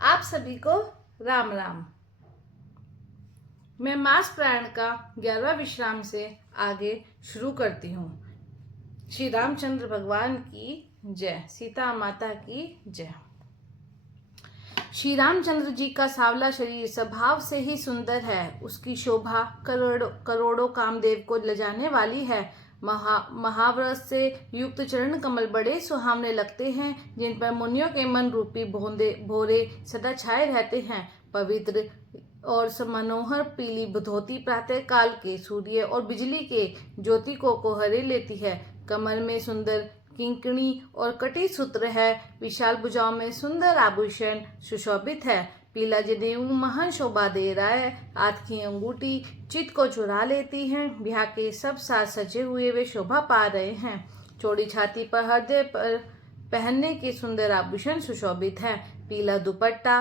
आप सभी को राम राम। मैं मास प्राण का 11वां विश्राम से आगे शुरू करती हूँ। श्री रामचंद्र भगवान की जय, सीता माता की जय। श्री रामचंद्र जी का सांवला शरीर स्वभाव से ही सुंदर है। उसकी शोभा करोड़ों करोड़ों कामदेव को लजाने वाली है। महाव्रत से युक्त चरण कमल बड़े सुहावने लगते हैं, जिन पर मुनियों के मन रूपी भोरे सदा छाए रहते हैं। पवित्र और मनोहर पीली धोती प्रातः काल के सूर्य और बिजली के ज्योति को कोहरे लेती है। कमर में सुंदर किंकणी और कटी सूत्र है। विशाल भुजाओं में सुंदर आभूषण सुशोभित है। पीला जनेऊ महान शोभा दे रहा है। हाथ की अंगूठी चित्त को चुरा लेती है। ब्याह के सब साज सजे हुए वे शोभा पा रहे हैं। चौड़ी छाती पर हृदय पर पहनने के सुंदर आभूषण सुशोभित है। पीला दुपट्टा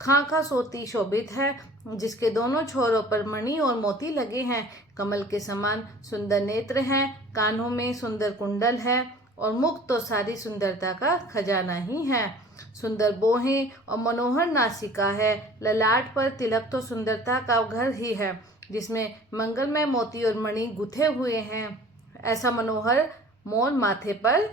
खाका सोती शोभित है, जिसके दोनों छोरों पर मणि और मोती लगे हैं। कमल के समान सुंदर नेत्र हैं। कानों में सुंदर कुंडल है और मुख तो सारी सुंदरता का खजाना ही है। सुंदर बोहें और मनोहर नासिका है। ललाट पर तिलक तो सुंदरता का घर ही है, जिसमें मंगलमय मोती और मणि गुथे हुए हैं। ऐसा मनोहर मोर माथे पर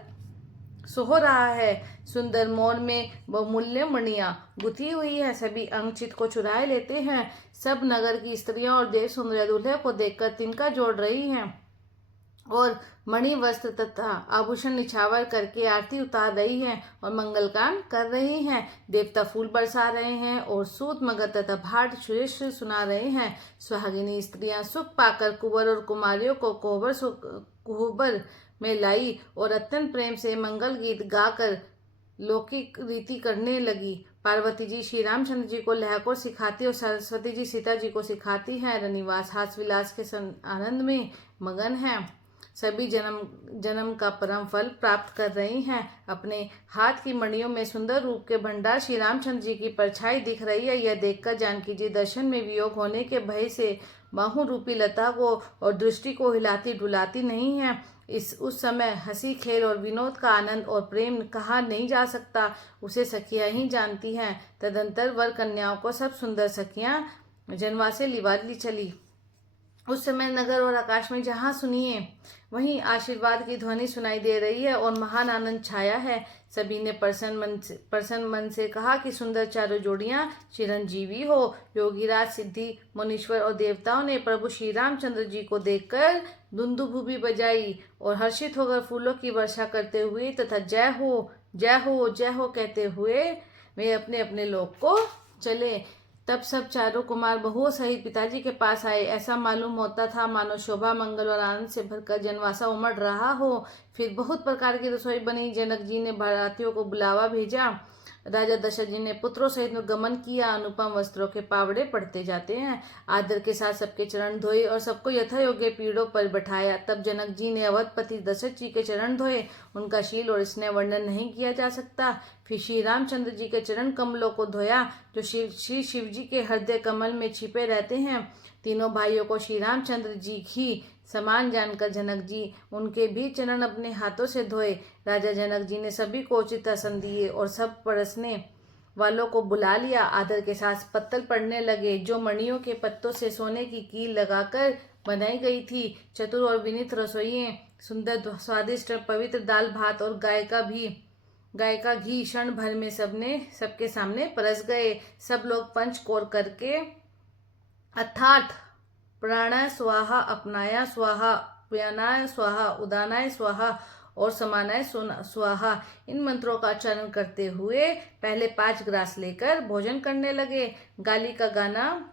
सोह रहा है। सुंदर मोर में बहुमूल्य मणियां गुथी हुई है। सभी अंग चित्त को चुराए लेते हैं। सब नगर की स्त्रियां और देव सुंदर दूल्हे को देखकर तिनका जोड़ रही हैं और मणि वस्त्र तथा आभूषण निछावर करके आरती उतार रही हैं और मंगलगान कर रही हैं। देवता फूल बरसा रहे हैं और सूत मगध तथा भाट श्रेष्ठ सुना रहे हैं। सुहागिनी स्त्रियां सुख पाकर कुंवर और कुमारियों को कोहबर में लाई और अत्यंत प्रेम से मंगल गीत गाकर लौकिक रीति करने लगी। पार्वती जी श्री रामचंद्र जी को लहकों सिखाती और सरस्वती जी सीता जी को सिखाती हैं। रनिवास हास विलास के आनंद में मगन हैं। सभी जन्म जन्म का परम फल प्राप्त कर रही हैं। अपने हाथ की मणियों में सुंदर रूप के भंडार श्री रामचंद्र जी की परछाई दिख रही है। यह देखकर जानकी जी दर्शन में वियोग होने के भय से बाहु रूपी लता को और दृष्टि को हिलाती डुलाती नहीं है। उस समय हंसी खेल और विनोद का आनंद और प्रेम कहा नहीं जा सकता, उसे सखियां ही जानती हैं। तदंतर वर कन्याओं को सब सुंदर सखियां जनवा से लिवाली चली। उस समय नगर और आकाश में जहाँ सुनिए वहीं आशीर्वाद की ध्वनि सुनाई दे रही है और महान आनंद छाया है। सभी ने प्रसन्न मन से कहा कि सुंदर चारों जोड़ियां चिरंजीवी हो। योगीराज सिद्धि मुनीश्वर और देवताओं ने प्रभु श्री रामचंद्र जी को देखकर दुंदुभुबी बजाई और हर्षित होकर फूलों की वर्षा करते हुए तथा जय हो जय हो जय हो कहते हुए वे अपने अपने लोक को चले। तब सब चारों कुमार बहुओं सहित पिताजी के पास आए। ऐसा मालूम होता था मानो शोभा मंगल और आनंद से भरकर जनवासा उमड़ रहा हो। फिर बहुत प्रकार की रसोई बनी। जनक जी ने बारातियों को बुलावा भेजा। राजा दशरथ जी ने पुत्रों सहित गमन किया। अनुपम वस्त्रों के पावड़े पड़ते जाते हैं। आदर के साथ सबके चरण धोए और सबको यथा योग्य पीढ़ों पर बैठाया। तब जनक जी ने अवधपति दशरथ जी के चरण धोए। उनका शील और स्नेह वर्णन नहीं किया जा सकता। फिर श्री रामचंद्र जी के चरण कमलों को धोया, जो श्री शिव जी के हृदय कमल में छिपे रहते हैं। तीनों भाइयों को श्री रामचंद्र जी ही समान जानकर जनक जी उनके भी चरण अपने हाथों से धोए। राजा जनक जी ने सभी को उचित आसन दिए और सब परसने वालों को बुला लिया। आदर के साथ पत्तल पड़ने लगे, जो मणियों के पत्तों से सोने की कील लगाकर बनाई गई थी। चतुर और विनीत रसोइये सुंदर स्वादिष्ट पवित्र दाल भात और गाय का घी क्षण भर में सबके सामने परस गए। सब लोग पंच कोर करके अर्थात प्राणाय स्वाहा, अपनाया स्वाहा, व्यानाय स्वाहा, उदानाय स्वाहा और समानाय स्वाहा, इन मंत्रों का उच्चारण करते हुए पहले 5 ग्रास लेकर भोजन करने लगे। गाली का गाना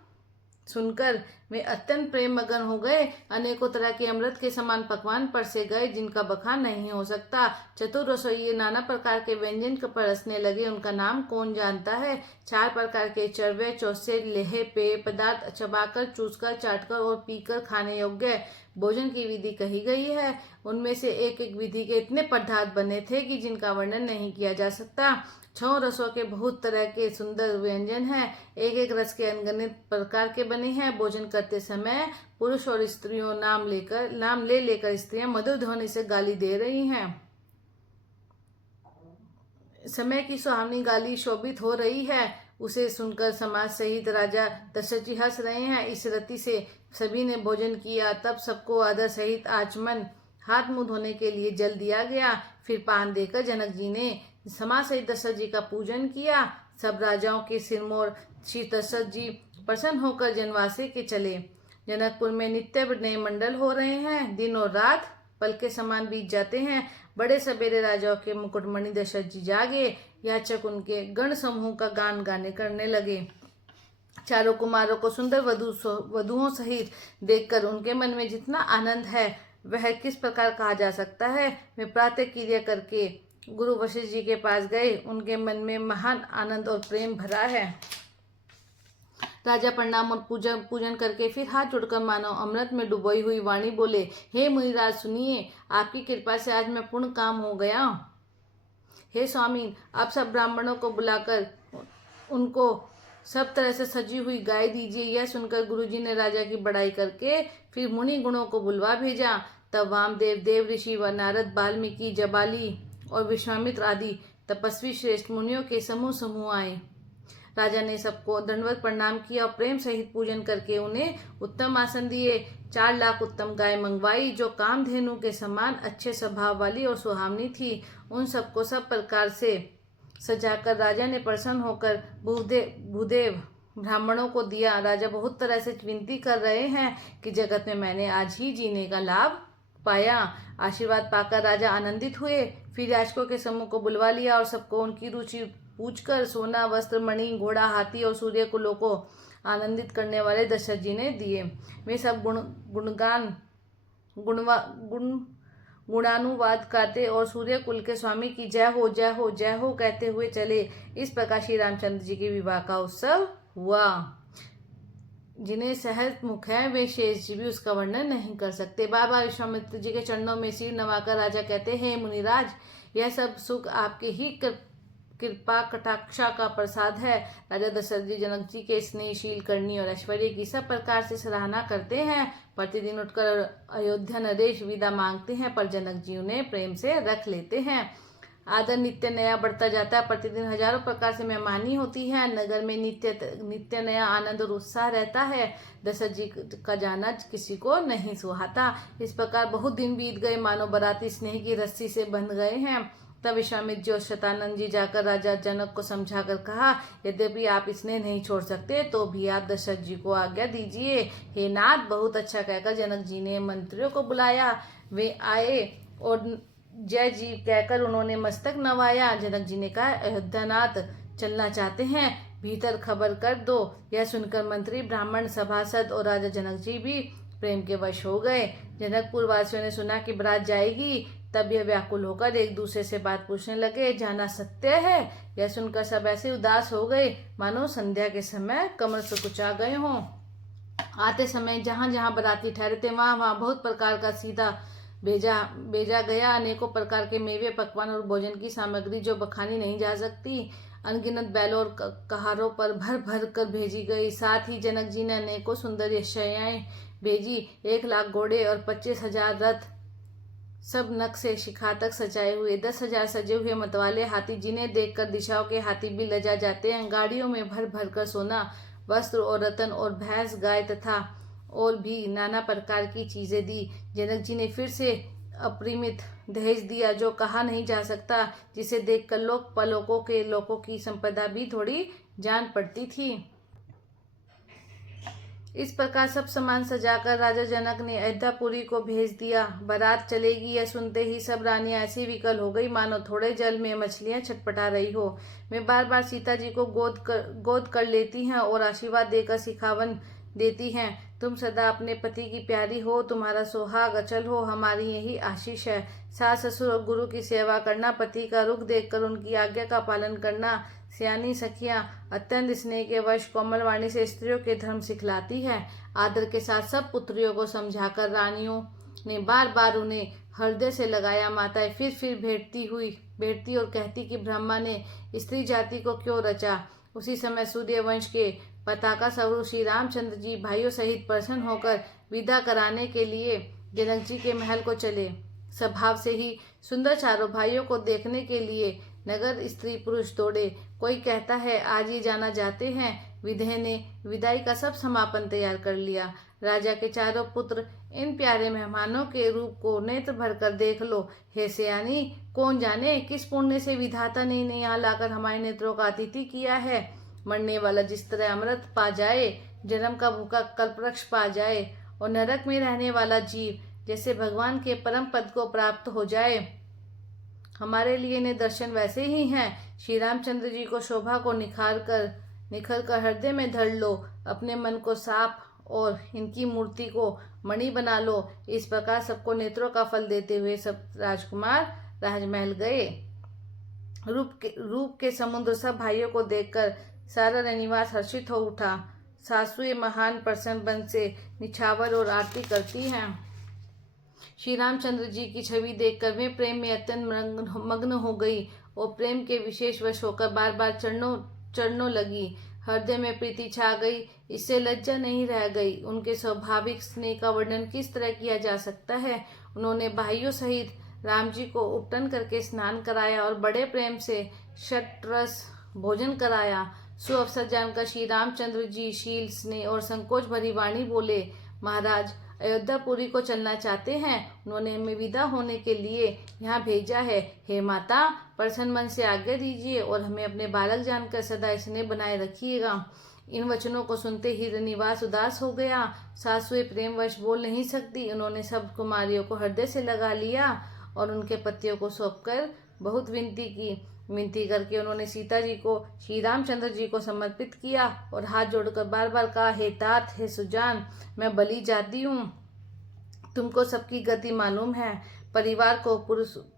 सुनकर वे अत्यंत प्रेम मगन हो गए। अनेकों तरह के अमृत के समान पकवान परसे गए, जिनका बखान नहीं हो सकता। चतुर रसोइये नाना प्रकार के व्यंजन परसने लगे, उनका नाम कौन जानता है। 4 प्रकार के चरवे चौसे लेहे पेय पदार्थ चबाकर, चूसकर, चाटकर और पीकर खाने योग्य भोजन की विधि कही गई है। उनमें से एक एक विधि के इतने पदार्थ बने थे कि जिनका वर्णन नहीं किया जा सकता। 6 रसों के बहुत तरह के सुंदर व्यंजन हैं। एक एक रस के अनगिनत प्रकार के बने हैं। भोजन करते समय पुरुष और स्त्रियों नाम ले लेकर स्त्रियां मधुर ध्वनि से गाली दे रही हैं। समय की सुहावनी गाली शोभित हो रही है, उसे सुनकर समाज सहित राजा दशरथ जी हंस रहे हैं। इस रति से सभी ने भोजन किया। तब सबको आदर सहित आचमन हाथ मुंह धोने के लिए जल दिया गया। फिर पान देकर जनक जी ने समाज सहित दशरथ जी का पूजन किया। सब राजाओं के सिरमौर श्री दशरथ जी प्रसन्न होकर जनवासी के चले। जनकपुर में नित्य नए मंडल हो रहे हैं। दिन और रात पल के समान बीत जाते हैं। बड़े सवेरे राजाओं के मुकुटमणि दशरथ जी जागे। याचक उनके गण समूह का गान गाने करने लगे। चारों कुमारों को सुंदर वधुओं सहित देखकर उनके मन में जितना आनंद है वह किस प्रकार कहा जा सकता है। वे प्रातः क्रिया करके गुरु वशिष्ठ जी के पास गए। उनके मन में महान आनंद और प्रेम भरा है। राजा प्रणाम और पूजन करके फिर हाथ जोड़कर मानो अमृत में डुबोई हुई वाणी बोले, हे मुनिराज सुनिए, आपकी कृपा से आज मैं पूर्ण काम हो गया। हे स्वामी, आप सब ब्राह्मणों को बुलाकर उनको सब तरह से सजी हुई गाय दीजिए। यह सुनकर गुरुजी ने राजा की बड़ाई करके फिर मुनि गुणों को बुलवा भेजा। तब वामदेव, देव ऋषि व नारद, वाल्मीकि, जबाली और विश्वामित्र आदि तपस्वी श्रेष्ठ मुनियों के समूह समूह आए। राजा ने सबको दंडवत प्रणाम किया और प्रेम सहित पूजन करके उन्हें उत्तम आसन दिए। 4 लाख उत्तम गाय मंगवाई जो कामधेनु के समान अच्छे स्वभाव वाली और सुहावनी थी। उन सबको सब प्रकार से सजाकर राजा ने प्रसन्न होकर भूदेव ब्राह्मणों को दिया। राजा बहुत तरह से विनती कर रहे हैं कि जगत में मैंने आज ही जीने का लाभ पाया। आशीर्वाद पाकर राजा आनंदित हुए। फिर याचकों के समूह को बुलवा लिया और सबको उनकी रुचि पूछकर सोना, वस्त्र, मणि, घोड़ा, हाथी और सूर्य कुलों को आनंदित करने वाले दशरथ जी ने दिए। वे सब गुणानुवाद गाते और सूर्य कुल के स्वामी की जय हो जय हो जय हो कहते हुए चले। इस प्रकार श्री रामचंद्र जी के विवाह का उत्सव हुआ। जिन्हें सहज मुख है वे शेष जी भी उसका वर्णन नहीं कर सकते। बाबा विश्वामित्र जी के चरणों में सिर नवाकर राजा कहते हैं, मुनिराज, यह सब सुख आपके ही कृपा कटाक्षा का प्रसाद है। राजा दशरथ जी जनक जी के स्नेहशील, करनी और ऐश्वर्य की सब प्रकार से सराहना करते हैं। प्रतिदिन उठकर अयोध्या नरेश विदा मांगते हैं, पर जनक जी उन्हें प्रेम से रख लेते हैं। आदर नित्य नया बढ़ता जाता है। प्रतिदिन हजारों प्रकार से मेहमानी होती है। नगर में नित्य नया आनंद और उत्साह रहता है। दशरथ जी का जाना किसी को नहीं सुहाता। इस प्रकार बहुत दिन बीत गए, मानो बराती स्नेह की रस्सी से बंध गए हैं। तब विश्वामित्र जी और शतानंद जी जाकर राजा जनक को समझाकर कहा, यद्यपि आप इसने नहीं छोड़ सकते तो भी आप दशरथ जी को आज्ञा दीजिए। हे नाथ, बहुत अच्छा कहकर जनक जी ने मंत्रियों को बुलाया। वे आए और जय जी कहकर उन्होंने मस्तक नवाया। जनक जी ने कहा, अयोध्यानाथ चलना चाहते हैं, भीतर खबर कर दो। यह सुनकर मंत्री, ब्राह्मण, सभासद और राजा जनक जी भी प्रेम के वश हो गए। जनकपुर वासियों ने सुना कि बारात जाएगी। तब यह व्याकुल होकर एक दूसरे से बात पूछने लगे, जाना सत्य है? यह सुनकर सब ऐसे उदास हो गए मानो संध्या के समय कमर से कुचा गए हों। आते समय जहाँ जहाँ बाराती ठहरे थे वहाँ वहाँ बहुत प्रकार का सीधा भेजा गया। अनेकों प्रकार के मेवे, पकवान और भोजन की सामग्री जो बखानी नहीं जा सकती अनगिनत बैलों और कहारों पर भर भर कर भेजी गई। साथ ही जनक जी ने अनेकों सुंदर यशयाएं भेजी। 1 लाख घोड़े और 25,000 रथ, सब नक से शिखा तक सजाए हुए, 10,000 सजे हुए मतवाले हाथी, जिन्हें देखकर दिशाओं के हाथी भी लजा जाते हैं। गाड़ियों में भर भर कर सोना, वस्त्र और रतन और भैंस, गाय तथा और भी नाना प्रकार की चीजें दी। जनक जी ने फिर से अपरिमित दहेज दिया जो कहा नहीं जा सकता, जिसे देखकर लोगों की संपदा भी थोड़ी जान पड़ती थी। इस प्रकार सब सामान सजाकर राजा जनक ने अयोध्यापुरी को भेज दिया। बारात चलेगी यह सुनते ही सब रानियां ऐसी विकल हो गई मानो थोड़े जल में मछलियां छटपटा रही हो। वे बार बार सीता जी को गोद कर लेती हैं और आशीर्वाद देकर सिखावन देती हैं, तुम सदा अपने पति की प्यारी हो, तुम्हारा सुहाग अचल हो, हमारी यही आशीष है। सास ससुर और गुरु की सेवा करना, पति का रुख देखकर उनकी आज्ञा का पालन करना, सियानी सखियां अत्यंत स्नेह के वश कोमल वाणी से स्त्रियों के धर्म सिखलाती है। आदर के साथ सब पुत्रियों को समझाकर रानियों ने बार बार उन्हें हृदय से लगाया। माताएं फिर भेंटती और कहती कि ब्रह्मा ने स्त्री जाति को क्यों रचा। उसी समय सूर्य वंश के पताका स्वरूप श्री रामचंद्र जी भाइयों सहित प्रसन्न होकर विदा कराने के लिए जनक जी के महल को चले। स्वभाव से ही सुंदर चारों भाइयों को देखने के लिए नगर स्त्री पुरुष दौड़े। कोई कहता है आज ही जाना जाते हैं। विधे ने विदाई का सब समापन तैयार कर लिया। राजा के चारों पुत्र इन प्यारे मेहमानों के रूप को नेत्र भरकर देख लो। हे सयानी, कौन जाने किस पुण्य से विधाता ने इन्हें यहाँ लाकर हमारे नेत्रों का अतिथि किया है। मरने वाला जिस तरह अमृत पा जाए, जन्म का भूखा कल्पवृक्ष पा जाए, और नरक में रहने वाला जीव जैसे भगवान के परम पद को प्राप्त हो जाए, हमारे लिए इन्हें दर्शन वैसे ही हैं। श्री रामचंद्र जी को शोभा को निखर कर हृदय में धर लो। अपने मन को साफ और इनकी मूर्ति को मणि बना लो। इस प्रकार सबको नेत्रों का फल देते हुए सब राजकुमार राजमहल गए। रूप के समुद्र सब भाइयों को देखकर सारा रनिवास हर्षित हो उठा। सासुएं महान प्रसन्न बन से निछावर और आरती करती हैं। श्री रामचंद्र जी की छवि देखकर वे प्रेम में अत्यंत मग्न हो गई और प्रेम के विशेष वश होकर बार बार चरणों लगी। हृदय में प्रीति छा गई, इससे लज्जा नहीं रह गई। उनके स्वाभाविक स्नेह का वर्णन किस तरह किया जा सकता है। उन्होंने भाइयों सहित राम जी को उपटन करके स्नान कराया और बड़े प्रेम से षट्रस भोजन कराया। सुअवसर जानकर श्री रामचंद्र जी शील, स्नेह और संकोच भरी वाणी बोले, महाराज अयोध्यापुरी को चलना चाहते हैं। उन्होंने हमें विदा होने के लिए यहाँ भेजा है। हे माता, प्रसन्न मन से आज्ञा दीजिए और हमें अपने बालक जानकर सदा स्नेह बनाए रखिएगा। इन वचनों को सुनते ही रनिवास उदास हो गया। सासुएं प्रेमवश बोल नहीं सकती। उन्होंने सब कुमारियों को हृदय से लगा लिया और उनके पतियों को सौंपकर बहुत विनती की। विनती करके उन्होंने सीता जी को श्री रामचंद्र जी को समर्पित किया और हाथ जोड़कर बार बार कहा, हे तात, हे सुजान, मैं बलि जाती हूँ। तुमको सबकी गति मालूम है। परिवार को,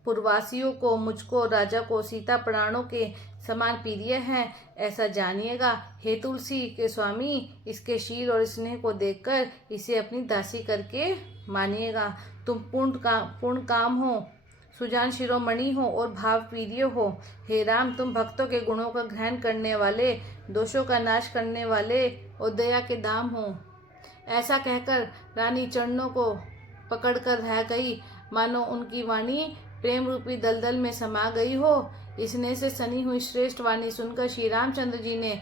पुरवासियों को, मुझको, राजा को सीता प्राणों के समान प्रिय है, ऐसा जानिएगा। हे तुलसी के स्वामी, इसके शील और स्नेह को देखकर इसे अपनी दासी करके मानिएगा। तुम पूर्ण काम हो, सुजान शिरोमणि हो और भाव प्रिय हो। हे राम, तुम भक्तों के गुणों का ग्रहण करने वाले, दोषों का नाश करने वाले और दया के धाम हो। ऐसा कहकर रानी चरणों को पकड़कर रह गई, मानो उनकी वाणी प्रेम रूपी दलदल में समा गई हो। इसने से सनी हुई श्रेष्ठ वाणी सुनकर श्री रामचंद्र जी ने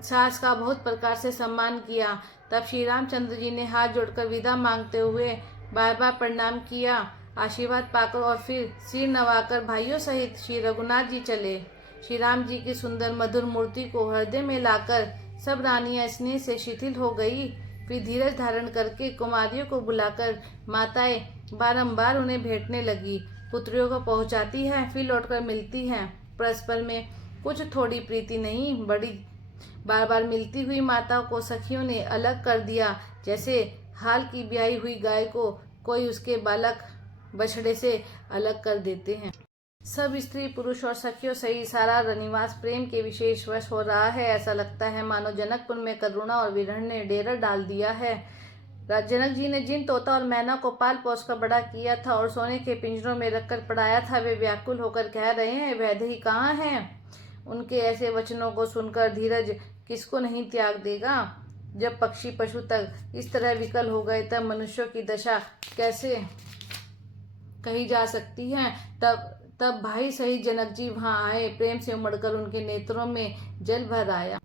सास का बहुत प्रकार से सम्मान किया। तब श्री रामचंद्र जी ने हाथ जोड़कर विदा मांगते हुए बार बार प्रणाम किया, आशीर्वाद पाकर और फिर सिर नवाकर भाइयों सहित श्री रघुनाथ जी चले। श्री राम जी की सुंदर मधुर मूर्ति को हृदय में लाकर सब रानियां स्नेह से शिथिल हो गई। फिर धीरज धारण करके कुमारियों को बुलाकर माताएं बारंबार उन्हें भेंटने लगी। पुत्रियों को पहुंचाती हैं, फिर लौटकर मिलती हैं। परस्पर में कुछ थोड़ी प्रीति नहीं, बड़ी बार बार मिलती हुई माताओं को सखियों ने अलग कर दिया, जैसे हाल की ब्याही हुई गाय को कोई उसके बालक बछड़े से अलग कर देते हैं। सब स्त्री पुरुष और सखियों सही सारा रनिवास प्रेम के विशेष वश हो रहा है। ऐसा लगता है मानो जनकपुर में करुणा और विरह ने डेरा डाल दिया है। जनक जी ने जिन तोता और मैना को पाल पोस कर बड़ा किया था और सोने के पिंजरों में रखकर पढ़ाया था, वे व्याकुल होकर कह रहे हैं, वैदेही कहाँ हैं। उनके ऐसे वचनों को सुनकर धीरज किसको नहीं त्याग देगा। जब पक्षी पशु तक इस तरह विकल हो गए, तब मनुष्यों की दशा कैसे कही जा सकती है। तब भाई सहित जनक जी वहां आए। प्रेम से उमड़कर उनके नेत्रों में जल भर आया।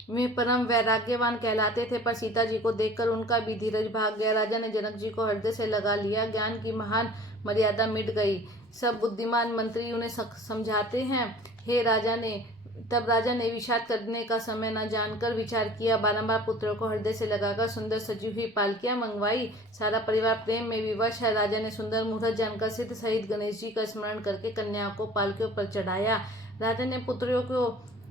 वे परम वैराग्यवान कहलाते थे, पर सीता जी को देखकर उनका भी धीरज भाग गया। राजा ने जनक जी को हृदय से लगा लिया। ज्ञान की महान मर्यादा मिट गई। सब बुद्धिमान मंत्री उन्हें समझाते हैं। तब राजा ने विषाद करने का समय न जानकर विचार किया। बारंबार पुत्रों को हृदय से लगाकर सुंदर सजी हुई पालकियां मंगवाई। सारा परिवार प्रेम में विवश है। राजा ने सुंदर मुहूर्त जानकर सिद्ध सहित गणेश जी का स्मरण करके कन्याओं को पालकियों पर चढ़ाया। राजा ने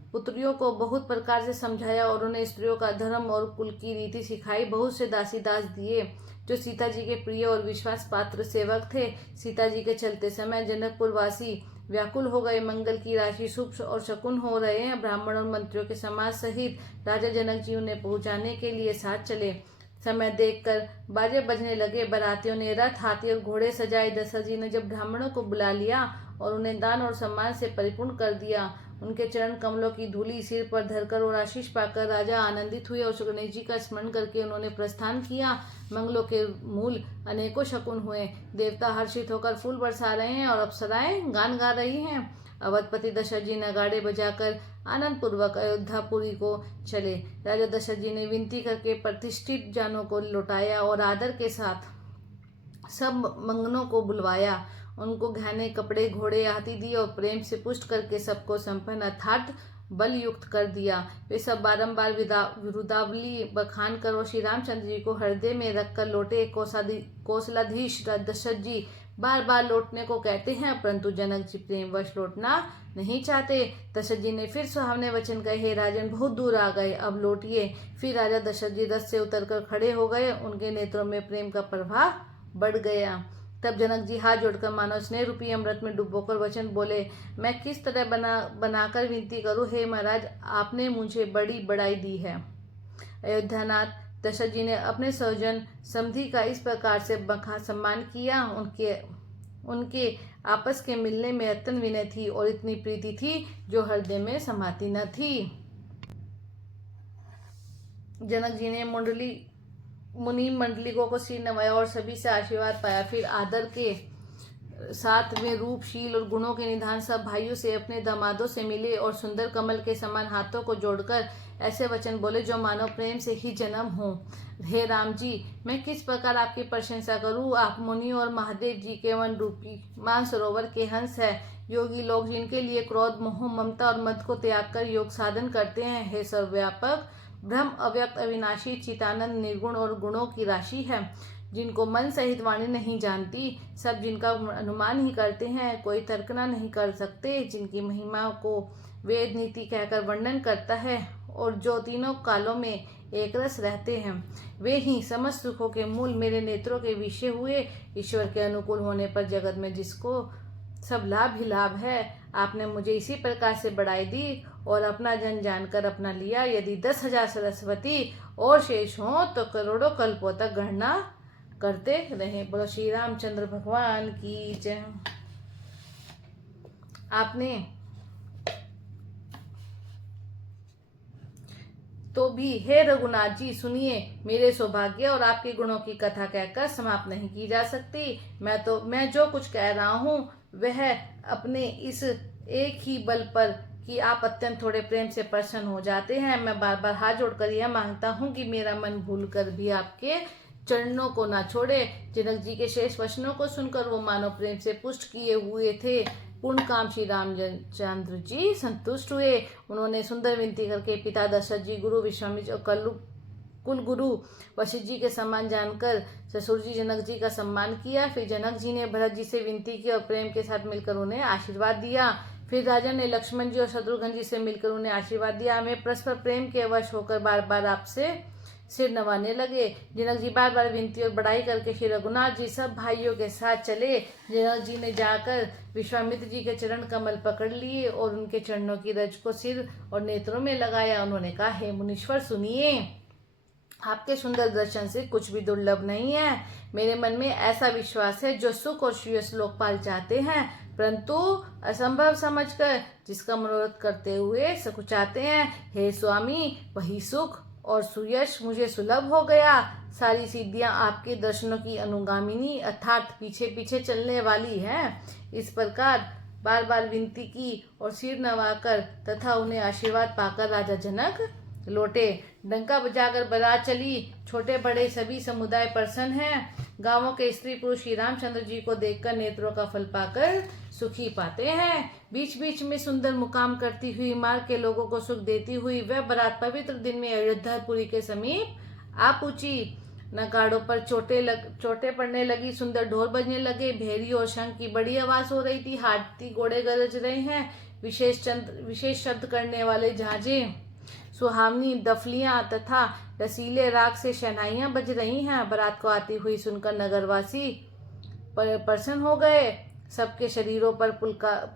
पुत्रियों को बहुत प्रकार से समझाया और उन्हें स्त्रियों का धर्म और कुल की रीति सिखाई। बहुत से दासी दास दिए जो सीता जी के प्रिय और विश्वास पात्र सेवक थे। सीता जी के चलते समय जनकपुर वासी व्याकुल हो गए। मंगल की राशि शुभ और शकुन हो रहे हैं। ब्राह्मण और मंत्रियों के समाज सहित राजा जनक जी उन्हें पहुंचाने के लिए साथ चले। समय देखकर बाजे बजने लगे। बारातियों ने रथ, हाथी और घोड़े सजाए। दशरथ जी ने जब ब्राह्मणों को बुला लिया और उन्हें दान और सम्मान से परिपूर्ण कर दिया, उनके चरण कमलों की धूली सिर पर धरकर और आशीष पाकर राजा आनंदित हुए और गणेश जी का स्मरण करके उन्होंने प्रस्थान किया। मंगलों के मूल अनेकों शकुन हुए। देवता हर्षित होकर फूल बरसा रहे हैं और अप्सराएं गान गा रही हैं। अवधपति दशरथ जी नगाड़े बजाकर आनंद पूर्वक अयोध्यापुरी को चले। राजा दशरथ जी ने विनती करके प्रतिष्ठित जानों को लौटाया और आदर के साथ सब मंगनों को बुलवाया। उनको गहने, कपड़े, घोड़े, हाथी दिए और प्रेम से पुष्ट करके सबको संपन्न अर्थात बल युक्त कर दिया। वे सब बारंबार विरुदावली बखान कर और श्री रामचंद्र जी को हृदय में रखकर लौटे। कौशलाधीश दशरथ जी बार बार लौटने को कहते हैं, परंतु जनक जी प्रेमवश लौटना नहीं चाहते। दशरथ जी ने फिर सुहावने वचन कहे, हे राजन, बहुत दूर आ गए, अब लौटिए। फिर राजा दशरथ जी रथ से उतरकर खड़े हो गए। उनके नेत्रों में प्रेम का प्रवाह बढ़ गया। तब जनक जी हाथ जोड़कर मानो स्नेह रूपी अमृत में डुबोकर वचन बोले, मैं किस तरह बनाकर विनती करूं, हे महाराज, आपने मुझे बड़ी बड़ाई दी है। अयोध्यानाथ दशरथ जी ने अपने स्वजन समधि का इस प्रकार से सम्मान किया। उनके आपस के मिलने में अत्यंत विनय थी और इतनी प्रीति थी जो हृदय में समाती न थी। जनक जी ने मुनि मंडलिकों को सिर नवाया और सभी से आशीर्वाद पाया। फिर आदर के साथ वे रूप, शील और गुणों के निधान सब भाइयों से अपने दामादों से मिले और सुंदर कमल के समान हाथों को जोड़कर ऐसे वचन बोले जो मानव प्रेम से ही जन्म हो। हे राम जी, मैं किस प्रकार आपकी प्रशंसा करूं। आप मुनि और महादेव जी के वन रूपी मानसरोवर के हंस है। योगी लोग जिनके लिए क्रोध, मोह, ममता और मद को त्याग कर योग साधन करते हैं। हे सर्वव्यापक, ब्रह्म, अव्यक्त, अविनाशी, चितानंद, निर्गुण और गुणों की राशि है, जिनको मन सहित वाणी नहीं जानती, सब जिनका अनुमान ही करते हैं, कोई तर्कना नहीं कर सकते, जिनकी महिमा को वेद नीति कहकर वर्णन करता है और जो तीनों कालों में एक रस रहते हैं, वे ही समस्त सुखों के मूल मेरे नेत्रों के विषय हुए। ईश्वर के अनुकूल होने पर जगत में जिसको सब लाभ ही लाभ है, आपने मुझे इसी प्रकार से बढ़ाई दी और अपना जन जानकर अपना लिया। यदि 10,000 सरस्वती और शेष हों तो करोड़ों कल्पों तक गणना करते रहे। बोलो श्री रामचंद्र भगवान की जय। आपने तो भी हे रघुनाथ जी सुनिए, मेरे सौभाग्य और आपके गुणों की कथा कहकर समाप्त नहीं की जा सकती। मैं जो कुछ कह रहा हूँ वह अपने इस एक ही बल पर कि आप अत्यंत थोड़े प्रेम से प्रसन्न हो जाते हैं। मैं बार बार हाथ जोड़कर यह मांगता हूँ कि मेरा मन भूल कर भी आपके चरणों को ना छोड़े। जनक जी के शेष वचनों को सुनकर वो मानव प्रेम से पुष्ट किए हुए थे। पूर्ण काम श्री रामचंद्र जी संतुष्ट हुए। उन्होंने सुंदर विनती करके पिता दशरथ जी, गुरु विश्वामित्र और कुल गुरु वशिष्ठ जी के सम्मान जानकर ससुर जी जनक जी का सम्मान किया। फिर जनक जी ने भरत जी से विनती की और प्रेम के साथ मिलकर उन्हें आशीर्वाद दिया। फिर राजा ने लक्ष्मण जी और शत्रुघ्न जी से मिलकर उन्हें आशीर्वाद दिया। वे परस्पर प्रेम के वश होकर बार बार आपसे सिर नवाने लगे। जनक जी बार बार विनती और बड़ाई करके श्री रघुनाथ जी सब भाइयों के साथ चले। जनक जी ने जाकर विश्वामित्र जी के चरण कमल पकड़ लिए और उनके चरणों की रज को सिर और नेत्रों में लगाया। उन्होंने कहा, हे मुनीश्वर सुनिए, आपके सुंदर दर्शन से कुछ भी दुर्लभ नहीं है। मेरे मन में ऐसा विश्वास है, जो सुख और श्रेयस लोकपाल चाहते हैं, परंतु असंभव समझकर जिसका मनोरथ करते हुए सकुचाते हैं। हे स्वामी, वही सुख और सुयश मुझे सुलभ हो गया। सारी सिद्धियां आपके दर्शनों की अनुगामिनी अर्थात पीछे पीछे चलने वाली हैं। इस प्रकार बार बार विनती की और सिर नवाकर तथा उन्हें आशीर्वाद पाकर राजा जनक लौटे। डंका बजाकर बारात चली। छोटे बड़े सभी समुदाय प्रसन्न हैं। गांवों के स्त्री पुरुष श्री रामचंद्र जी को देखकर नेत्रों का फल पाकर सुखी पाते हैं। बीच बीच में सुंदर मुकाम करती हुई, मार्ग के लोगों को सुख देती हुई वह बारात पवित्र दिन में अयोध्यापुरी के समीप आ पहुंची। नगाड़ों पर चोटें पड़ने लगी, सुंदर ढोल बजने लगे, भेरी और शंख की बड़ी आवाज हो रही थी, हाथी घोड़े गरज रहे हैं, विशेष शब्द करने वाले झांझे, सुहावनी दफलियां तथा रसीले राग से शहनाइयां बज रही हैं। बारात को आती हुई सुनकर नगरवासी प्रसन्न हो गए। सबके शरीरों पर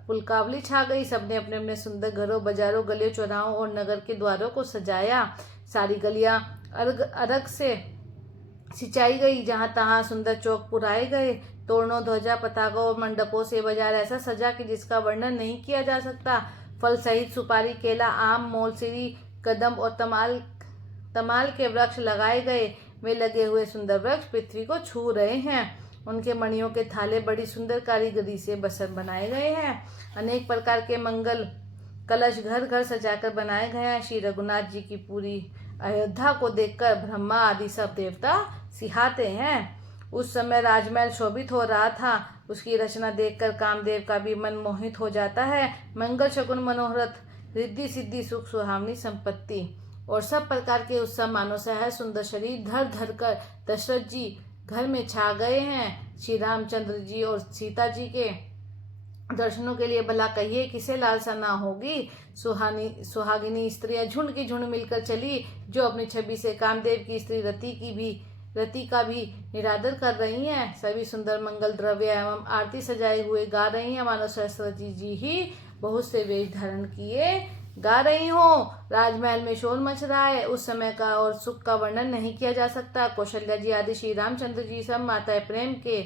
पुलकावली छा गई। सबने अपने अपने सुंदर घरों, बाजारों, गलियों, चौराहों और नगर के द्वारों को सजाया। सारी गलियां अर्घ से सिंचाई गई। जहां तहां सुंदर चौक पुराए गए। तोरणों, ध्वजा, पताकों और मंडपों से बाजार ऐसा सजा कि जिसका वर्णन नहीं किया जा सकता। फल सहित सुपारी, केला, आम, मौलसिरी, कदम और तमाल के वृक्ष लगाए गए। वे लगे हुए सुंदर वृक्ष पृथ्वी को छू रहे हैं। उनके मणियों के थाले बड़ी सुंदर कारीगरी से बसर बनाए गए हैं। अनेक प्रकार के मंगल कलश घर घर सजाकर बनाए गए हैं। श्री रघुनाथ जी की पूरी अयोध्या को देखकर ब्रह्मा आदि सब देवता सिहाते हैं। उस समय राजमहल शोभित हो रहा था। उसकी रचना देखकर कामदेव का भी मन मोहित हो जाता है। मंगल शकुन मनोरथ, रिद्धि सिद्धि, सुख सुहावनी संपत्ति और सब प्रकार के उत्सव मानो सहज सुंदर शरीर धर धर कर दशरथ जी घर में छा गए हैं। श्री रामचंद्र जी और सीता जी के दर्शनों के लिए भला कहिए किसे लालसा ना होगी। सुहागिनी स्त्रियां झुंड की झुंड मिलकर चली, जो अपनी छवि से कामदेव की स्त्री रति का भी निरादर कर रही हैं। सभी सुंदर मंगल द्रव्य एवं आरती सजाए हुए गा रही हैं, मानो सरस्वती जी ही बहुत से वेश धारण किए गा रही हो। राजमहल में शोर मच रहा है। उस समय का और सुख का वर्णन नहीं किया जा सकता। कौशल्या जी आदि श्री रामचंद्र जी सब माताएं प्रेम के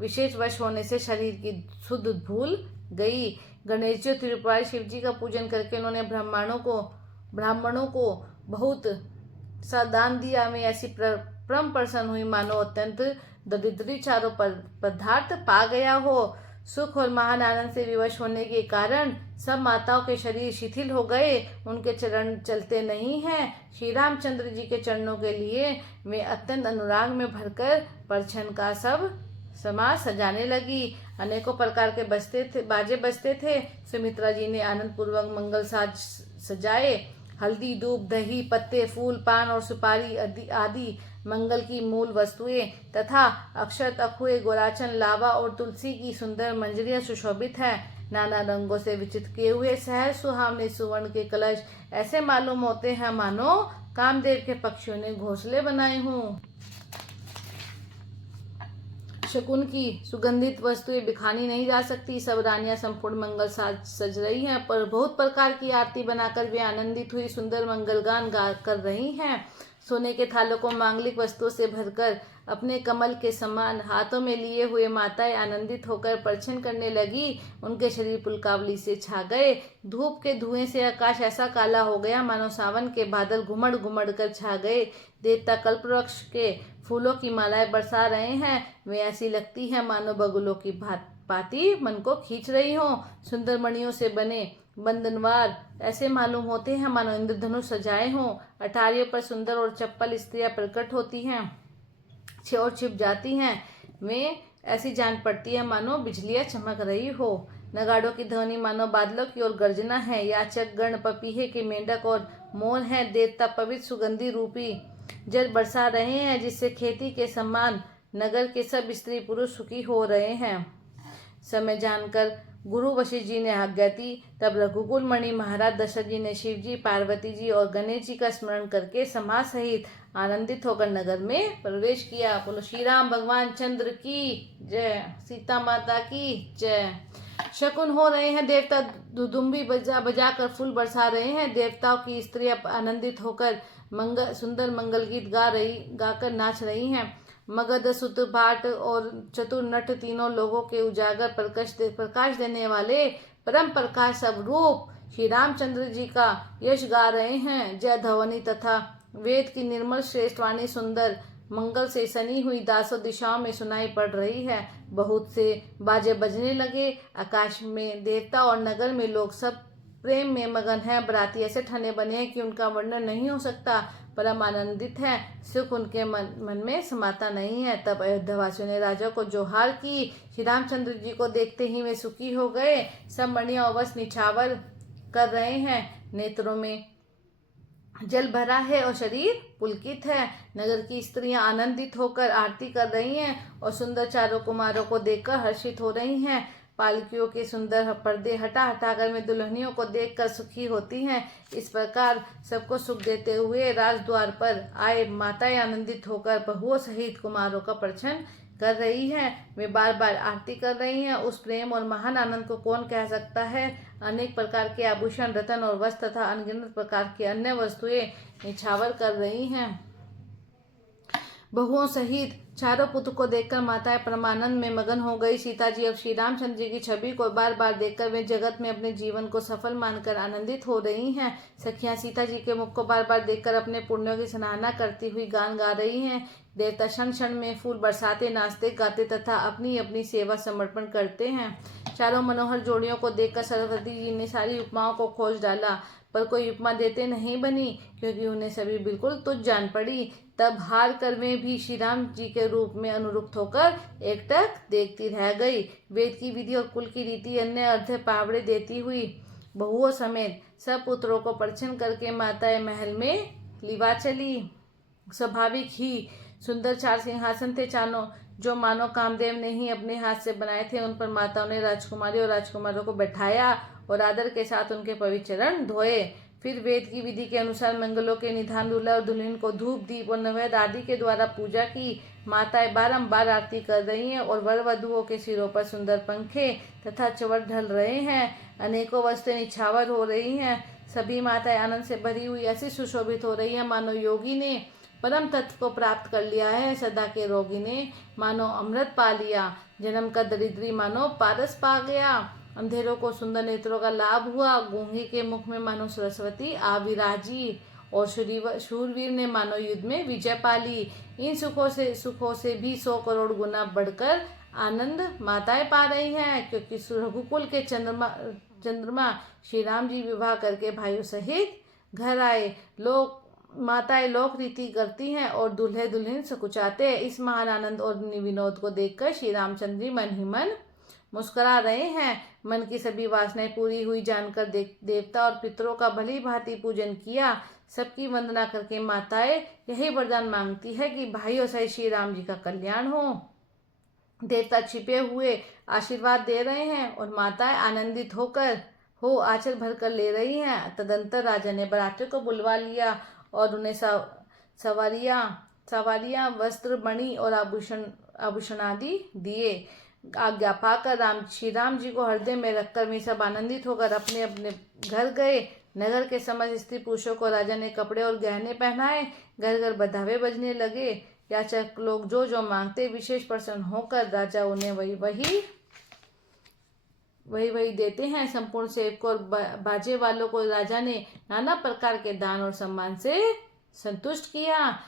विशेष वश होने से शरीर की सुध भूल गई। गणेश जी त्रिपुरारी शिव जी का पूजन करके उन्होंने ब्राह्मणों को बहुत सा दान दिया। मैं ऐसी परम प्रसन्न हुई मानो अत्यंत दरिद्री चारों पदार्थ पा गया हो। सुख और महान आनंद से विवश होने के कारण सब माताओं के शरीर शिथिल हो गए। उनके चरण चलते नहीं हैं। श्री रामचंद्र जी के चरणों के लिए वे अत्यंत अनुराग में भरकर परछन का सब समाज सजाने लगी। अनेकों प्रकार के बाजे बजते थे। सुमित्रा जी ने आनंद पूर्वक मंगल साज सजाए। हल्दी, दूब, दही, पत्ते, फूल, पान और सुपारी आदि मंगल की मूल वस्तुएं तथा अक्षत, अखुए, गोराचन, लावा और तुलसी की सुंदर मंजरियां सुशोभित हैं। नाना रंगों से विचित किए हुए सहज सुहावने सुवर्ण के कलश ऐसे मालूम होते हैं मानो कामदेव के पक्षियों ने घोंसले बनाए हों। शकुन की सुगंधित वस्तुएं बिखानी नहीं जा सकती। सब रानियां संपूर्ण मंगल साज सज रही हैं, पर बहुत प्रकार की आरती बनाकर वे आनंदित हुई सुंदर मंगलगान गा कर रही हैं। सोने के थालों को मांगलिक वस्तुओं से भरकर अपने कमल के समान हाथों में लिए हुए माताएं आनंदित होकर परछन करने लगी। उनके शरीर पुलकावली से छा गए। धूप के धुएं से आकाश ऐसा काला हो गया मानो सावन के बादल घुमड़ घुमड़ कर छा गए। देवता कल्पवृक्ष के फूलों की मालाएं बरसा रहे हैं। वे ऐसी लगती है मानो बगुलों की भांति मन को खींच रही हो। सुंदर मणियों से बने बंधनवार ऐसे मालूम होते हैं मानो इंद्रधनुष सजाए हों। अटारियों पर सुंदर और चप्पल स्त्रियां प्रकट होती हैं और छिप जाती हैं। वे ऐसी जान पड़ती है मानो बिजलियां चमक रही हो। नगाड़ों की ध्वनि मानो बादलों की ओर गर्जना है। याचक गण, पपीहे के मेंढक और मोर हैं। देवता पवित्र सुगंधि रूपी जल बरसा रहे हैं, जिससे खेती के समान नगर के सब स्त्री पुरुष सुखी हो रहे हैं। समय जानकर गुरु वशिष्ठ जी ने आज्ञा दी। तब रघुकुल मणि महाराज दशरथ जी ने शिव जी, पार्वती जी और गणेश जी का स्मरण करके समाज सहित आनंदित होकर नगर में प्रवेश किया। बोलो श्री राम भगवान चंद्र की जय, सीता माता की जय। शकुन हो रहे हैं। देवता दुदुम्बी बजा कर फूल बरसा रहे हैं। देवताओं की स्त्रियां आनंदित होकर सुंदर मंगल गीत गाकर नाच रही हैं। मगध, सुत, भाट और चतुर नट तीनों लोगों के उजागर प्रकाश देने वाले परम प्रकाश स्वरूप श्री रामचंद्र जी का यश गा रहे हैं। जय ध्वनि तथा वेद की निर्मल श्रेष्ठ वाणी सुंदर मंगल से सनी हुई दासों दिशाओं में सुनाई पड़ रही है। बहुत से बाजे बजने लगे। आकाश में देवता और नगर में लोग सब प्रेम में मगन है। बराती ऐसे ठने बने हैं कि उनका वर्णन नहीं हो सकता। परम आनंदित है। सुख उनके मन में समाता नहीं है। तब अयोध्यावासियों ने राजा को जोहार की। श्री रामचंद्र जी को देखते ही वे सुखी हो गए। सब मणियां अवश्य निछावर कर रहे हैं। नेत्रों में जल भरा है और शरीर पुलकित है। नगर की स्त्रियां आनंदित होकर आरती कर रही हैं और सुंदर चारों कुमारों को देखकर हर्षित हो रही हैं। पालकियों के सुंदर पर्दे हटा हटाकर वे दुल्हनियों को देखकर सुखी होती हैं। इस प्रकार सबको सुख देते हुए राजद्वार पर आए माताएं आनंदित होकर बहुओं सहित कुमारों का परछन कर रही हैं। वे बार बार आरती कर रही हैं। उस प्रेम और महान आनंद को कौन कह सकता है। अनेक प्रकार के आभूषण, रत्न और वस्त्र तथा अनगिनत प्रकार की अन्य वस्तुएं निछावर कर रही हैं। बहुओं सहित चारों पुत्र को देखकर माताएं परमानंद में मगन हो गई। सीता जी अब श्री रामचंद्र जी की छवि को बार बार देखकर वे जगत में अपने जीवन को सफल मानकर आनंदित हो रही हैं। सखियां सीता जी के मुख को बार बार देखकर अपने पुण्यों की सराहना करती हुई गान गा रही हैं। देवता क्षण क्षण में फूल बरसाते, नाचते गाते तथा अपनी अपनी सेवा समर्पण करते हैं। चारों मनोहर जोड़ियों को देखकर सरस्वती जी ने सारी उपमाओं को खोज डाला, पर कोई उपमा देते नहीं बनी, क्योंकि उन्हें सभी बिल्कुल तुच्छ जान पड़ी। तब हार कर वे भी श्री राम जी के रूप में अनुरुक्त होकर एकटक देखती रह गई। वेद की विधि और कुल की रीति अन्य अर्ध पावड़े देती हुई बहुओं समेत सब पुत्रों को परिछन करके माताएं महल में लिवा चली। स्वाभाविक ही सुंदर 4 सिंहासन थे चारों, जो मानो कामदेव ने ही अपने हाथ से बनाए थे। उन पर माताओं ने राजकुमारी और राजकुमारों को बैठाया और आदर के साथ उनके पवित्र चरण धोए। फिर वेद की विधि के अनुसार मंगलों के निधान दूल्हा और दुल्हन को धूप दीप और नैवेद्य आदि के द्वारा पूजा की। माताएं बारंबार आरती कर रही हैं और वर वधुओं के सिरों पर सुंदर पंखे तथा चवर ढल रहे हैं। अनेकों वस्त्रें निछावर हो रही हैं। सभी माताएं आनंद से भरी हुई ऐसी सुशोभित हो रही हैं मानो योगी ने परम तत्व को प्राप्त कर लिया है। सदा के रोगी ने मानो अमृत पा लिया। जन्म का दरिद्री मानो पारस पा गया। अंधेरों को सुंदर नेत्रों का लाभ हुआ। गूंगी के मुख में मानो सरस्वती आ विराजी और शूरवीर ने मानो युद्ध में विजय पा ली। इन सुखों से भी 100 करोड़ गुना बढ़कर आनंद माताएं पा रही हैं, क्योंकि रघुकुल के चंद्रमा श्री राम जी विवाह करके भाइयों सहित घर आए। माताएं लोक रीति करती हैं और दूल्हे दुल्हन सकुचाते हैं। इस महान आनंद और विनोद को देखकर श्री रामचंद्र जी मन ही मन मुस्कुरा रहे हैं। मन की सभी वासनाएं पूरी हुई जानकर देवता और पितरों का भली भांति पूजन किया। सबकी वंदना करके माताएं यही वरदान मांगती है कि भाइयों सहित श्री राम जी का कल्याण हो। देवता छिपे हुए आशीर्वाद दे रहे हैं और माताएं आनंदित हो आंचल भरकर ले रही हैं। तदंतर राजा ने बरातियों को बुलवा लिया और उन्हें सवारियां वस्त्र मणि और आभूषण आदि दिए। आज्ञा पाकर श्री राम जी को हृदय में रखकर वे सब आनंदित होकर अपने अपने घर गए। नगर के समस्त स्त्री पुरुषों को राजा ने कपड़े और गहने पहनाए। घर घर बधावे बजने लगे। याचक लोग जो जो मांगते विशेष प्रसन्न होकर राजा उन्हें वही देते हैं। संपूर्ण सेवकों और बाजे वालों को राजा ने नाना प्रकार के दान और सम्मान से संतुष्ट किया।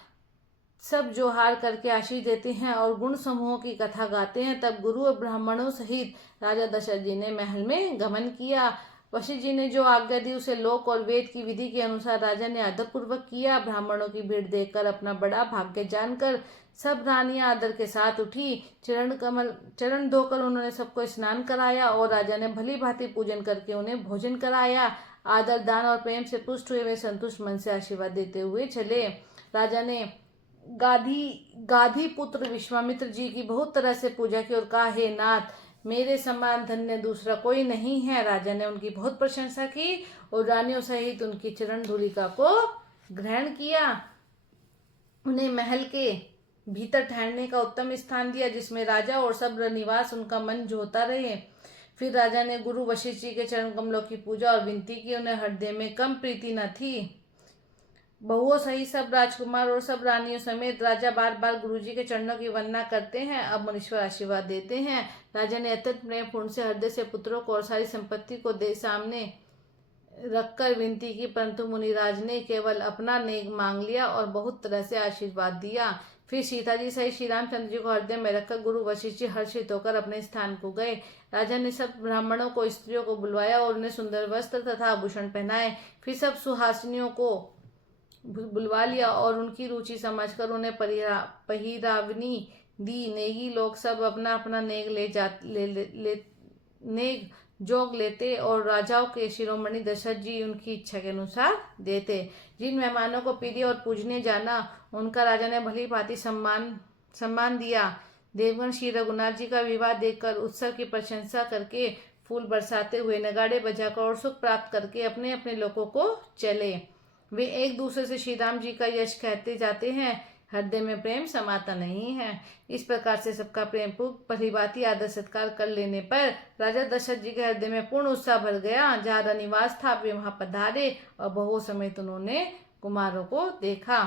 सब जो हार करके आशीष देते हैं और गुण समूहों की कथा गाते हैं। तब गुरु और ब्राह्मणों सहित राजा दशरथ जी ने महल में गमन किया। वशिष्ठ जी ने जो आज्ञा दी उसे लोक और वेद की विधि के अनुसार राजा ने आदरपूर्वक किया। ब्राह्मणों की भीड़ देखकर अपना बड़ा भाग्य जानकर सब रानियां आदर के साथ उठी। चरण धोकर उन्होंने सबको स्नान कराया और राजा ने भली भांति पूजन करके उन्हें भोजन कराया। आदर दान और प्रेम से पुष्ट हुए वे संतुष्ट मन से आशीर्वाद देते हुए चले। राजा ने गाधी पुत्र विश्वामित्र जी की बहुत तरह से पूजा की और कहा, हे नाथ, मेरे समान धन्य दूसरा कोई नहीं है। राजा ने उनकी बहुत प्रशंसा की और रानियों सहित उनकी चरण धूलिका को ग्रहण किया। उन्हें महल के भीतर ठहरने का उत्तम स्थान दिया, जिसमें राजा और सब निवास उनका मन जोहता रहे। फिर राजा ने गुरु वशिष्ठ जी के चरण कमलों की पूजा और विनती की। उन्हें हृदय में कम प्रीति न थी। बहुओं सही सब राजकुमार और सब रानियों समेत राजा बार बार गुरुजी के चरणों की वंदना करते हैं। अब मुनीश्वर आशीर्वाद देते हैं। राजा ने अत्यंत प्रेम पूर्ण से हृदय से पुत्रों को और सारी संपत्ति को सामने रखकर विनती की, परंतु मुनिराज ने केवल अपना नेक मांग लिया और बहुत तरह से आशीर्वाद दिया। फिर सीता जी सहित श्री रामचंद्र जी को हृदय में रखकर गुरु वशिष्ठ जी हर्षित होकर अपने स्थान को गए। राजा ने सब ब्राह्मणों को स्त्रियों को बुलवाया और उन्हें सुंदर वस्त्र तथा आभूषण पहनाए। फिर सब सुहासिनियों को बुलवा लिया और उनकी रुचि समझकर उन्हें पहिरावनी दी। नेगी लोग सब अपना अपना नेग जोग लेते और राजाओं के शिरोमणि दशरथ जी उनकी इच्छा के अनुसार देते। जिन मेहमानों को पीढ़ी और पूजने जाना, उनका राजा ने भली भांति सम्मान दिया। देवगण श्री रघुनाथ जी का विवाह देखकर उत्सव की प्रशंसा करके फूल बरसाते हुए नगाड़े बजाकर और सुख प्राप्त करके अपने अपने लोगों को चले। वे एक दूसरे से श्री राम जी का यश कहते जाते हैं। हृदय में प्रेम समाता नहीं है। इस प्रकार से सबका प्रेम पूर्वक भलीभांति आदर सत्कार कर लेने पर राजा दशरथ जी के हृदय में पूर्ण उत्साह भर गया। जहाँ रनिवास था वे वहां पधारे और बहुओं समेत उन्होंने कुमारों को देखा।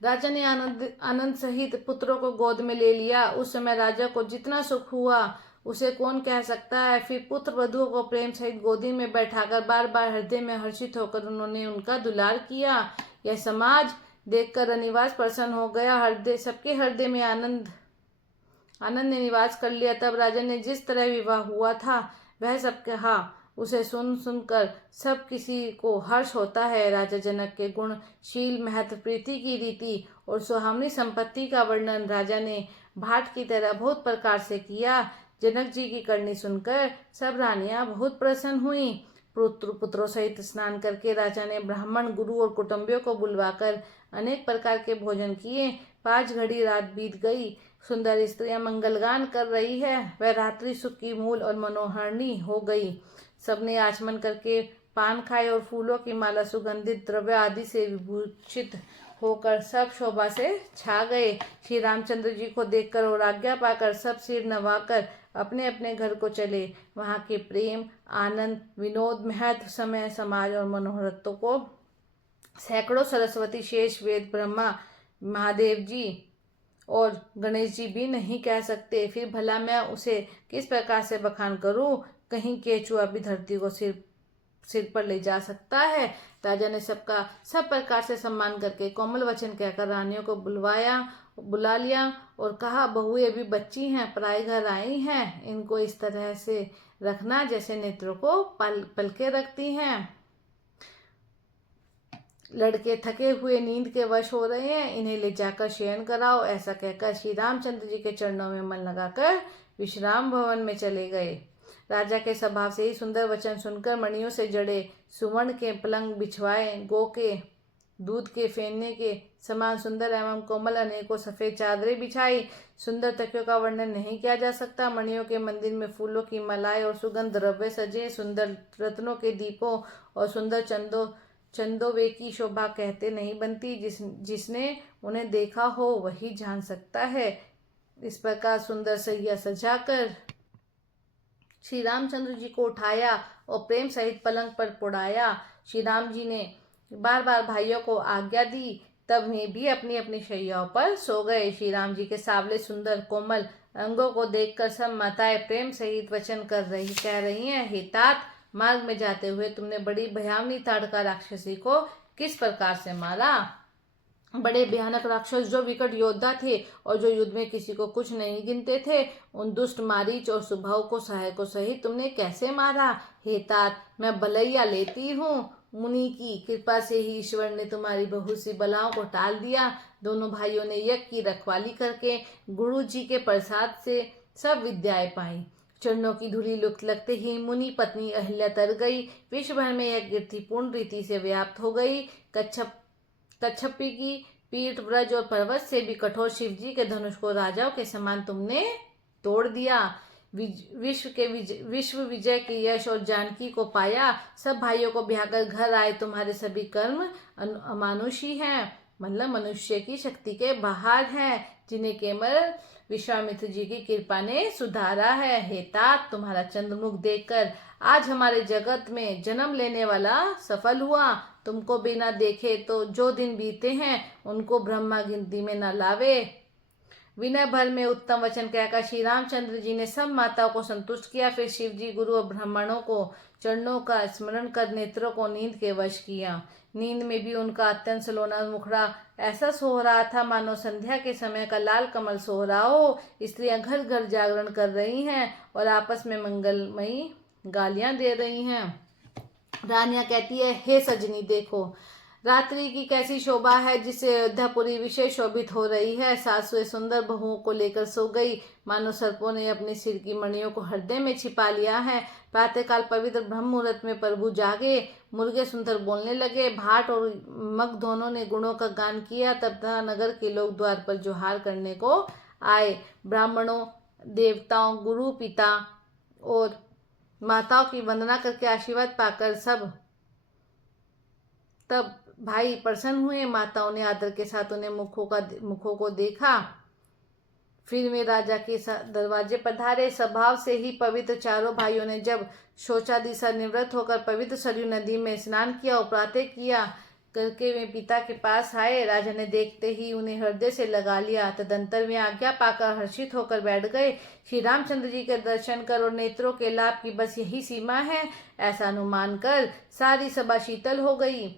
राजा ने आनंद सहित पुत्रों को गोद में ले लिया। उस समय राजा को जितना सुख हुआ उसे कौन कह सकता है। फिर पुत्र वधुओं को प्रेम सहित गोदी में बैठाकर बार बार हृदय में हर्षित होकर उन्होंने उनका दुलार किया। यह समाज देखकर रनिवास प्रसन्न हो गया। सबके हृदय में आनंद ने निवास कर लिया। तब राजा ने जिस तरह विवाह हुआ था वह सब कहा। उसे सुनकर सब किसी को हर्ष होता है। राजा जनक के गुण, शील, महत्व, प्रीति की रीति और सुहावनी संपत्ति का वर्णन राजा ने भाट की तरह बहुत प्रकार से किया। जनक जी की करनी सुनकर सब रानियां बहुत प्रसन्न हुईं। पुत्रों सहित स्नान करके राजा ने ब्राह्मण, गुरु और कुटुंबियों को बुलवाकर अनेक प्रकार के भोजन किए। 5 घड़ी रात बीत गई। सुंदर स्त्रियां मंगलगान कर रही है। वह रात्रि सुख की मूल और मनोहरणी हो गई। सबने आचमन करके पान खाए और फूलों की माला, सुगंधित द्रव्य आदि से विभूषित होकर सब शोभा से छा गए। श्री रामचंद्र जी को देखकर और आज्ञा पाकर सब सिर नवाकर अपने अपने घर को चले। वहाँ के प्रेम, आनंद, विनोद, महत्व, समय, समाज और मनोहरत्व को सैकड़ों सरस्वती, शेष, वेद, ब्रह्मा, महादेव जी और गणेश जी भी नहीं कह सकते। फिर भला मैं उसे किस प्रकार से बखान करूं? कहीं केचुआ भी धरती को सिर पर ले जा सकता है। राजा ने सबका सब प्रकार से सम्मान करके कोमल वचन कहकर रानियों को बुला लिया और कहा, बहुएं अभी बच्ची हैं, पराए घर आई हैं, इनको इस तरह से रखना जैसे नेत्रों को पलके रखती हैं। लड़के थके हुए नींद के वश हो रहे हैं, इन्हें ले जाकर शयन कराओ। ऐसा कहकर श्री रामचंद्र जी के चरणों में मन लगाकर विश्राम भवन में चले गए। राजा के स्वभाव से ही सुंदर वचन सुनकर मणियों से जड़े सुवर्ण के पलंग बिछवाए, गो के दूध के फेंकने के समान सुंदर एवं कोमल अनेकों सफेद चादरें बिछाई। सुंदर तकियों का वर्णन नहीं किया जा सकता। मणियों के मंदिर में फूलों की मालाएं और सुगंध द्रव्य सजे। सुंदर रत्नों के दीपों और सुंदर चंदोवे की शोभा कहते नहीं बनती। जिसने उन्हें देखा हो वही जान सकता है। इस प्रकार सुंदर सैया सजाकर श्री रामचंद्र जी को उठाया और प्रेम सहित पलंग पर पुड़ाया। श्री राम जी ने बार बार भाइयों को आज्ञा दी, तब वे भी अपनी अपनी शैयाओं पर सो गए। श्री राम जी के सावले सुंदर कोमल अंगों को देखकर सब माताएं प्रेम सहित वचन कह रही हैं, हे तात, मार्ग में जाते हुए तुमने बड़ी भयावनी ताड़का राक्षसी को किस प्रकार से मारा? बड़े भयानक राक्षस जो विकट योद्धा थे और जो युद्ध में किसी को कुछ नहीं गिनते थे, उन दुष्ट मारीच और सुभाव को सहायकों सहित तुमने कैसे मारा? हे तात, मैं बलैया लेती हूँ। मुनि की कृपा से ही ईश्वर ने तुम्हारी बहुत सी बलाओं को टाल दिया। दोनों भाइयों ने यज्ञ की रखवाली करके गुरु जी के प्रसाद से सब विद्याएं पाई। चरणों की धूलि लगते ही मुनि पत्नी अहिल्या तर गई। विश्व भर में यह कीर्ति पूर्ण रीति से व्याप्त हो गई। कच्छपी की पीठ, व्रज और पर्वत से भी कठोर शिवजी के धनुष को राजाओं के समान तुमने तोड़ दिया। विश्व विजय के यश और जानकी को पाया। सब भाइयों को ब्याहकर घर आए। तुम्हारे सभी कर्म अमानुषी हैं, मतलब मनुष्य की शक्ति के बाहर हैं, जिन्हें केवल विश्वामित्र जी की कृपा ने सुधारा है। हे तात, तुम्हारा चंद्रमुख देखकर आज हमारे जगत में जन्म लेने वाला सफल हुआ। तुमको बिना देखे तो जो दिन बीते हैं उनको ब्रह्मा गिनती में न लावे। विनय भर में उत्तम वचन कहकर श्री रामचंद्र जी ने सब माताओं को संतुष्ट किया। फिर शिव जी, गुरु और ब्राह्मणों को चरणों का स्मरण कर नेत्रों को नींद के वश किया। नींद में भी उनका अत्यंत सलोना मुखड़ा ऐसा सो रहा था मानो संध्या के समय का लाल कमल सो रहा हो। स्त्रियां घर घर जागरण कर रही हैं और आपस में मंगलमयी गालियां दे रही हैं। रानियां कहती है, हे सजनी, देखो रात्रि की कैसी शोभा है, जिससे अयोध्यापुरी विशेष शोभित हो रही है। सासुएं सुंदर बहुओं को लेकर सो गई, मानो सर्पों ने अपने सिर की मणियों को हृदय में छिपा लिया है। प्रातःकाल पवित्र ब्रह्म मुहूर्त में प्रभु जागे। मुर्गे सुंदर बोलने लगे। भाट और मग दोनों ने गुणों का गान किया। तब नगर के लोग द्वार पर जोहार करने को आए। ब्राह्मणों, देवताओं, गुरु, पिता और माताओं की वंदना करके आशीर्वाद पाकर सब तब भाई प्रसन्न हुए। माताओं ने आदर के साथ उन्हें मुखों को देखा। फिर वे राजा के दरवाजे पधारे। स्वभाव से ही पवित्र चारों भाइयों ने जब शौचादि से निवृत्त होकर पवित्र सरयू नदी में स्नान किया और प्रातः किया, करके वे पिता के पास आए। राजा ने देखते ही उन्हें हृदय से लगा लिया। तदंतर वे आज्ञा पाकर हर्षित होकर बैठ गए। श्री रामचंद्र जी के दर्शन कर और नेत्रों के लाभ की बस यही सीमा है, ऐसा अनुमान कर सारी सभा शीतल हो गई।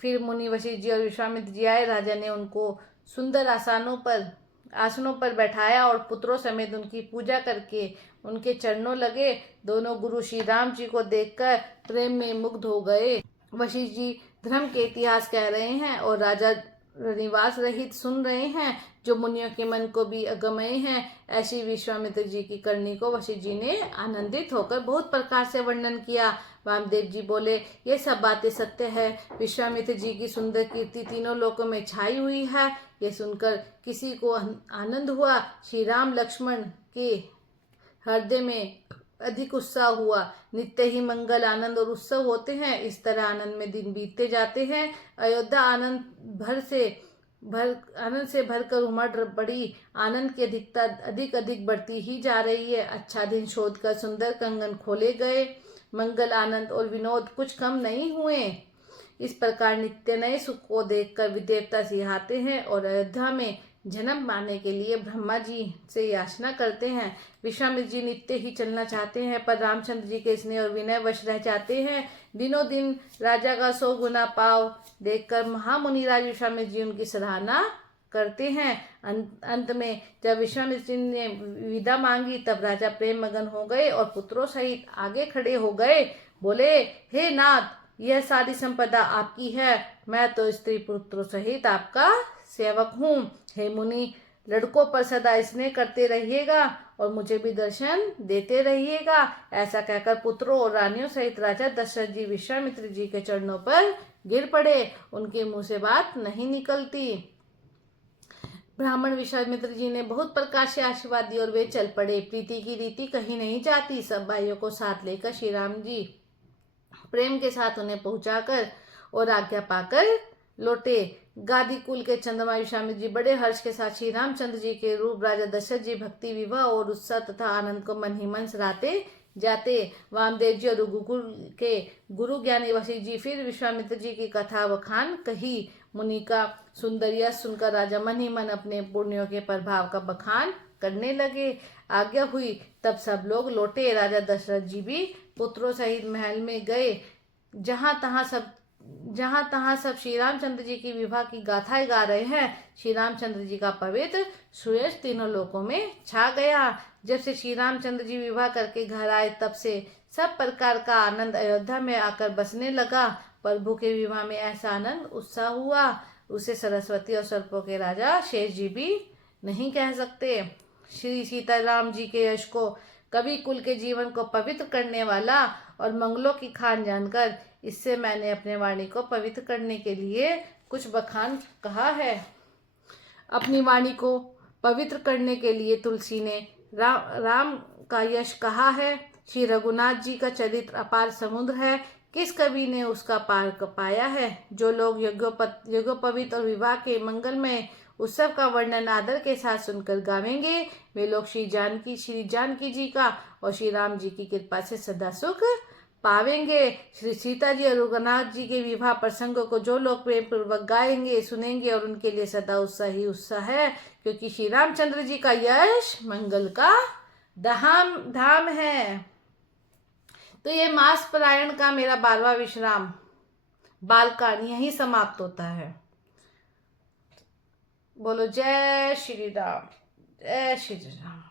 फिर मुनि वशिष्ठ जी और विश्वामित्र जी आए। राजा ने उनको सुंदर आसनों पर बैठाया और पुत्रों समेत उनकी पूजा करके उनके चरणों लगे। दोनों गुरु श्री राम जी को देखकर प्रेम में मुग्ध हो गए। वशिष्ठ जी धर्म के इतिहास कह रहे हैं और राजा निवास रहित सुन रहे हैं, जो मुनियों के मन को भी अगमय हैं। ऐसी विश्वामित्र जी की करनी को वशिष्ठ जी ने आनंदित होकर बहुत प्रकार से वर्णन किया। वामदेव जी बोले, ये सब बातें सत्य है। विश्वामित्र जी की सुंदर कीर्ति तीनों लोकों में छाई हुई है। ये सुनकर किसी को आनंद हुआ। श्री राम लक्ष्मण के हृदय में अधिक उत्साह हुआ। नित्य ही मंगल, आनंद और उत्सव होते हैं। इस तरह आनंद में दिन बीतते जाते हैं। अयोध्या आनंद से भरकर उमड़ पड़ी। आनंद की अधिकता अधिक बढ़ती ही जा रही है। अच्छा दिन शोध कर सुंदर कंगन खोले गए। मंगल, आनंद और विनोद कुछ कम नहीं हुए। इस प्रकार नित्य नए सुख को देखकर विदेवता सिहाते हैं और अयोध्या में जन्म पाने के लिए ब्रह्मा जी से याचना करते हैं। विश्वामित्र जी नित्य ही चलना चाहते हैं, पर रामचंद्र जी के स्नेह और विनय वश रह जाते हैं। दिनों दिन राजा का 100 गुना पाव देखकर महामुनिराज विश्वामित्र जी उनकी सराहना करते हैं। अंत में जब विश्वामित्र जी ने विदा मांगी, तब राजा प्रेम मगन हो गए और पुत्रों सहित आगे खड़े हो गए। बोले, हे नाथ, यह सारी संपदा आपकी है। मैं तो स्त्री पुत्रों सहित आपका सेवक हूँ। हे मुनि, लड़कों पर सदा स्नेह करते रहिएगा और मुझे भी दर्शन देते रहिएगा। ऐसा कहकर पुत्रों और रानियों सहित राजा दशरथ जी विश्वामित्र जी के चरणों पर गिर पड़े। उनके मुंह से बात नहीं निकलती। ब्राह्मण विश्वामित्र जी ने बहुत प्रकार से आशीर्वाद दिए और वे चल पड़े। प्रीति की रीति कहीं नहीं जाती। सब भाइयों को साथ लेकर श्री राम जी प्रेम के साथ उन्हें पहुंचाकर और आज्ञा पाकर लौटे। गादी कुल के चंद्रमा विश्वामित्र जी बड़े हर्ष के साथ श्री रामचंद्र जी के रूप राजा दशरथ जी भक्ति, विवाह और उत्साह तथा आनंद को मन ही मन सराहते जाते। वामदेव जी और रघुकुल के गुरु ज्ञानी वशिष्ठ जी फिर विश्वामित्र जी की कथा बखान कही। मुनि का सुंदर यश सुनकर राजा मन ही मन अपने पुण्यों के प्रभाव का बखान करने लगे। आज्ञा हुई तब सब लोग लौटे। राजा दशरथ जी भी पुत्रों सहित महल में गए। जहाँ तहाँ सब श्री रामचंद्र जी की विवाह की गाथाएं गा रहे हैं। श्री रामचंद्र जी का पवित्र सुयश तीनों लोकों में छा गया। जब से श्री रामचंद्र जी विवाह करके घर आए, तब से सब प्रकार का आनंद अयोध्या में आकर बसने लगा। प्रभु के विवाह में ऐसा आनंद उत्साह हुआ, उसे सरस्वती और सर्पों के राजा शेष जी भी नहीं कह सकते। श्री सीताराम जी के यश को, कवि कुल के जीवन को पवित्र करने वाला और मंगलों की खान जानकर इससे मैंने अपने वाणी को पवित्र करने के लिए कुछ बखान कहा है। अपनी वाणी को पवित्र करने के लिए तुलसी ने राम का यश कहा है। श्री रघुनाथ जी का चरित्र अपार समुद्र है, किस कवि ने उसका पार पाया है। जो लोग यज्ञोपवीत और विवाह के मंगलमय उत्सव का वर्णन आदर के साथ सुनकर गावेंगे, वे लोग श्री जानकी जी का और श्री राम जी की कृपा से सदा सुख पावेंगे। श्री सीता जी और रघुनाथ जी के विवाह प्रसंगों को जो लोग प्रेम पूर्वक गाएंगे, सुनेंगे, और उनके लिए सदा उत्साह ही उत्साह है, क्योंकि श्री रामचंद्र जी का यश मंगल का धाम है। तो ये मास पारायण का मेरा 12वां विश्राम बालकांड यहीं समाप्त होता है। बोलो जय श्री राम, जय श्री राम।